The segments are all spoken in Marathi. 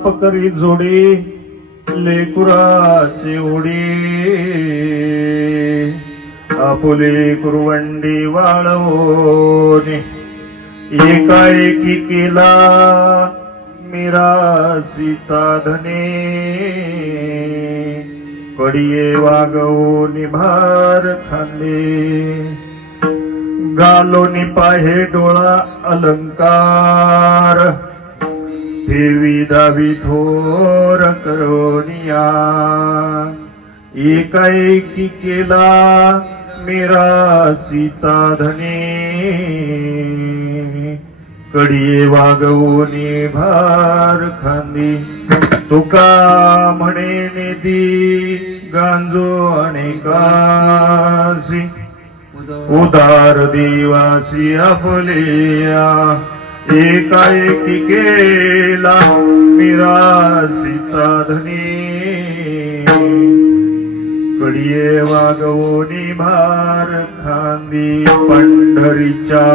बाप करी जोडी लेकुराची उडी. आपुले कुरवंडी वाळवणे एकाएकी केला मिरासी साधने कडिये वागवोनी भार खांदे गालोनी पाहे डोळा अलंकार. ठेवी दावी थोर करोनिया एकाएकी केला मिरासीचा धने. कडिये वागवून भार खांदी. तुका म्हणे नेदी गांजो अनेकासी उदार देवासी आपल्या एकाएकी केला मिरासीचा धनी कडिये वागवोनी भार खांदी पंढरीच्या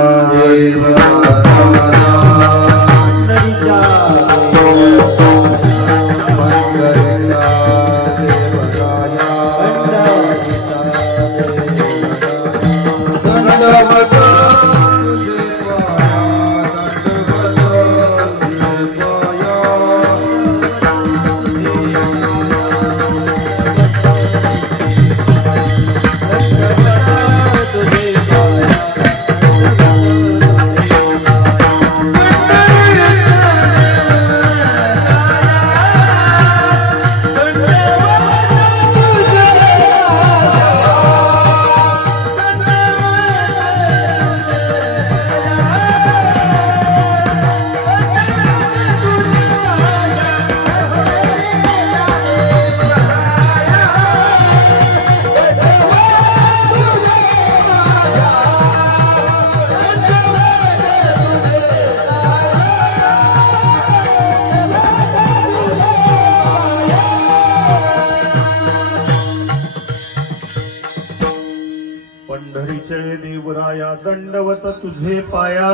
माया दंडवत तुझे पाया.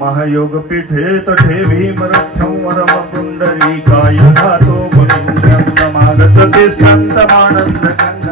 महायोग पीठेत ठेवी मरथ्यं वरम पुंडरी काय घातो गुणिंद्रं समागत ते स्कंदमानंद कंदं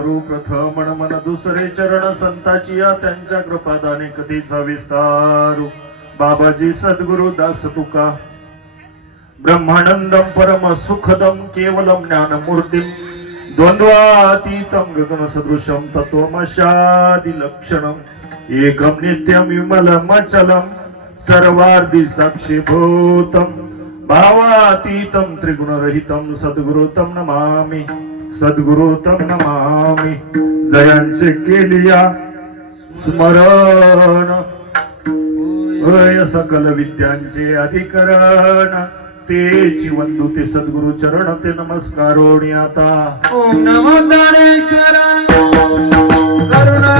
करू प्रथम मन दुसरे चरण संताची या त्यांच्या कृपादाने कधीचा विस्तारू. बाबाजी सद्गुरु दास तुका. ब्रह्मानंदम परम सुखदम केवलम ज्ञान मूर्तीम द्वंद्वातीतम गगन सदृशम तत्वमशादी लक्षणम. एकम नित्यम विमलम अचलम सर्वार्धी साक्षीभूतम भावातीतम त्रिगुणरहितम सद्गुरुतम नमामि. सद्गुरु तम नमामि जयांचे केलिया स्मरण. अय सकल विद्यांचे अधिकरण ते चिवंदू ते सद्गुरु चरण ते नमस्कारोणी आता. ओम नमो ज्ञानेश्वर करुणा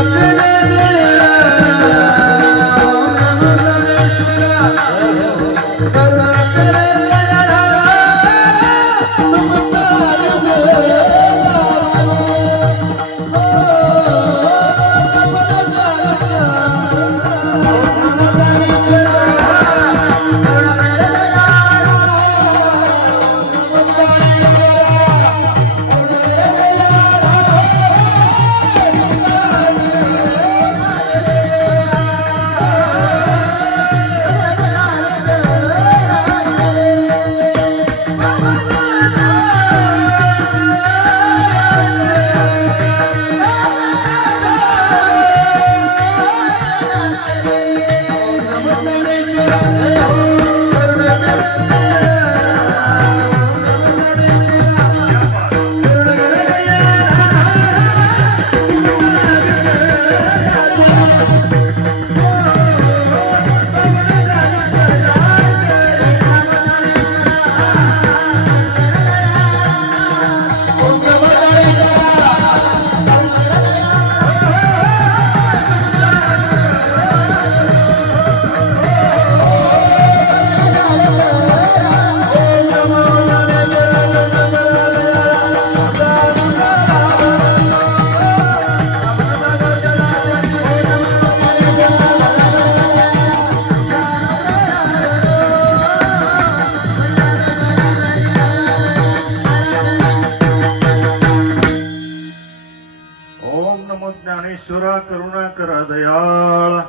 ज्ञानेश्वरा करुणा करा दयाळ.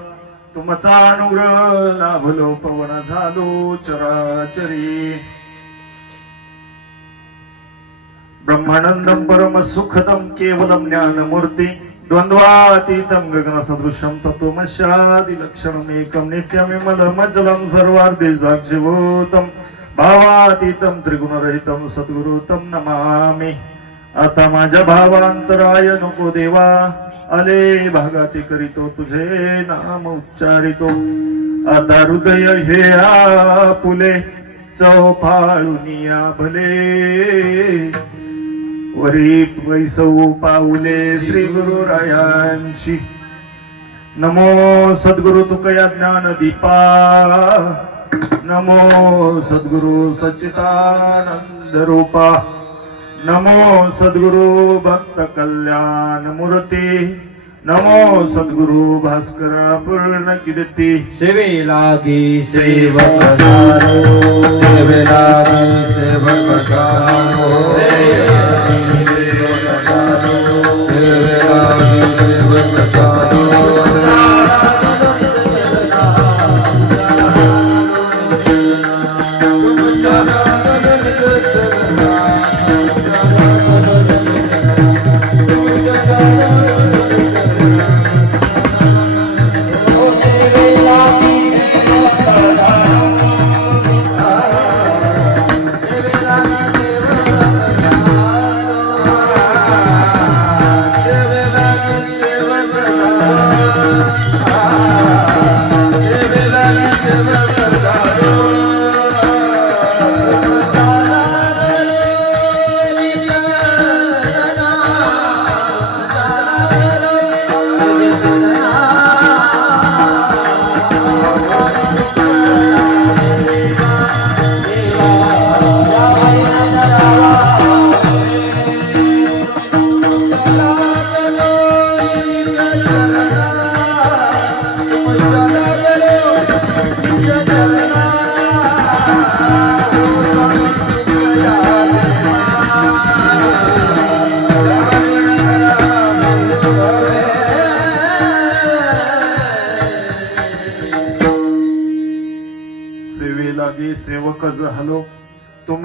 तुमचा अनुग्रह लाभलो पवन झालो चराचरी. ब्रह्मानंदं परम सुखदं केवलं ज्ञानमूर्ति. द्वन्द्वातीतं गगनसदृशं तत्त्वमस्यादिलक्षणम् एकं नित्यमिमलमज्जलं सर्वार्धिसाक्षिभूतं भावातीतं त्रिगुणरहितं सद्गुरु तं नमामि. आता माझ्या भावांतराय नको देवा. अले भागाती करीतो तुझे नाम उच्चारितो. आता हृदय हे आपुले चौफाळुनिया भले. वरी वैसव पाऊले श्री गुरुरायांशी. नमो सद्गुरु तुकया ज्ञान दीपा. नमो सद्गुरु सच्चिदानंद रूपा. नमो सद्गुरु भक्त कल्याण मूर्ती नमो सद्गुरु भास्करा पूर्ण कीर्ती। सेवे लागी सेवक सेवे लागी सेवक लागी सेवक जानो सेवे लागी सेवक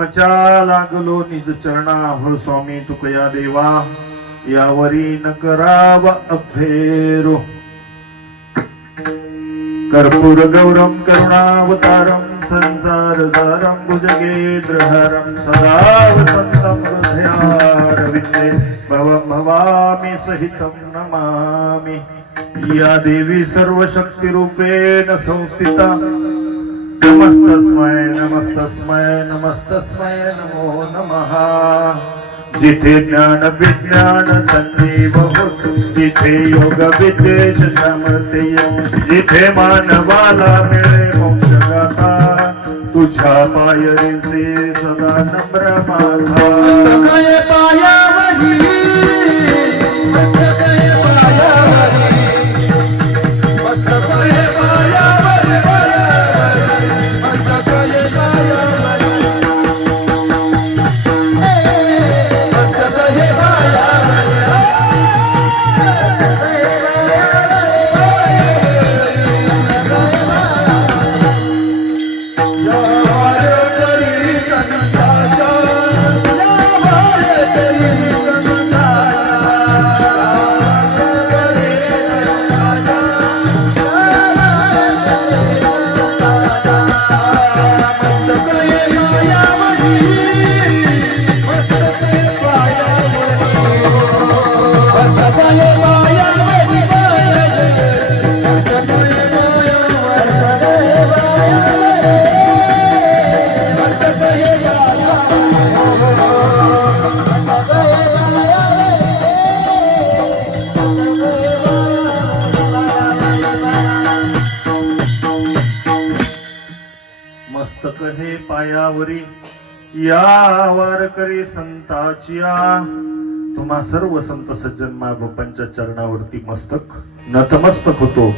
तुमच्या लागलो निज चरणा स्वामी तुकया देवा यावरी न कराव अफेरो. कर्पूर गौरम करुणावतारम संसार सारम भुजगेंद्रहरम सदा वसंतम हृदयारविंदे भवं भवामि सहितं नमामि. या देवी सर्वशक्तिरूपेण संस्थिता नमस्तस्मय नमस्तस्मय नमस्तस्मय नमो नमः। जिथे ज्ञान विज्ञान संजीव होत जिथे योग विदेश समते जिथे मानवाला मिळे मोक्ष गाथा तुझ्या पायरीचे सदा नम्र माथा। पायावरी. या वारकरी संताचिया. तुम्हा सर्व संत सज्जन मागोपांच्या चरणावरती मस्तक नतमस्तक होतो.